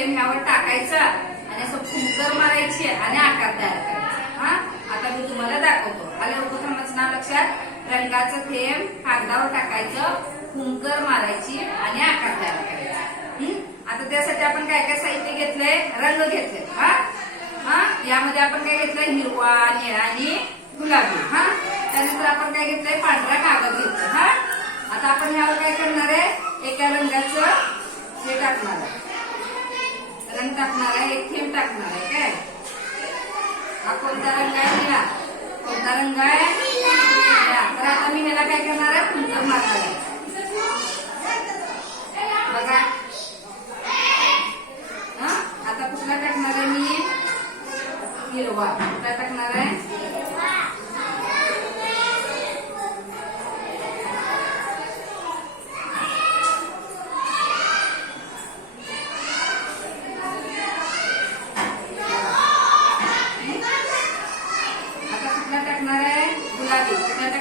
थेंब ह्यावर टाकायचा आणि असं फुंकर मारायची आणि आकार तयार करायचा. हा? आता मी तुम्हाला दाखवतो. आलं उपक्रमाचं नाव लक्षात. रंगाचं थेंब कागदावर टाकायचं फुंकर मारायची आणि आकार तयार करायचा. आता त्यासाठी आपण काय काय साहित्य घेतलंय? रंग घेतले हा? हा? यामध्ये आपण काय घेतलंय? हिरवा निळा आणि गुलाबी. हा? त्यानंतर आपण काय घेतलंय? पांढरा कागद घेतलाय. हा? आता आपण ह्यावर काय करणार आहे? एका रंगाचं हे टाकणार रंग टाकणार आहे एक थेंब टाकणार आहे काय? हा कोणता रंग आहे निळा कोणता रंग आहे? तर आता मी ह्याला काय करणार आहे? फुंकर मारणार आहे. बघा. हा? आता कुठला टाकणार आहे मी? हिरवा. कुठला टाकणार आहे? टाकणार आहे गुलाबी.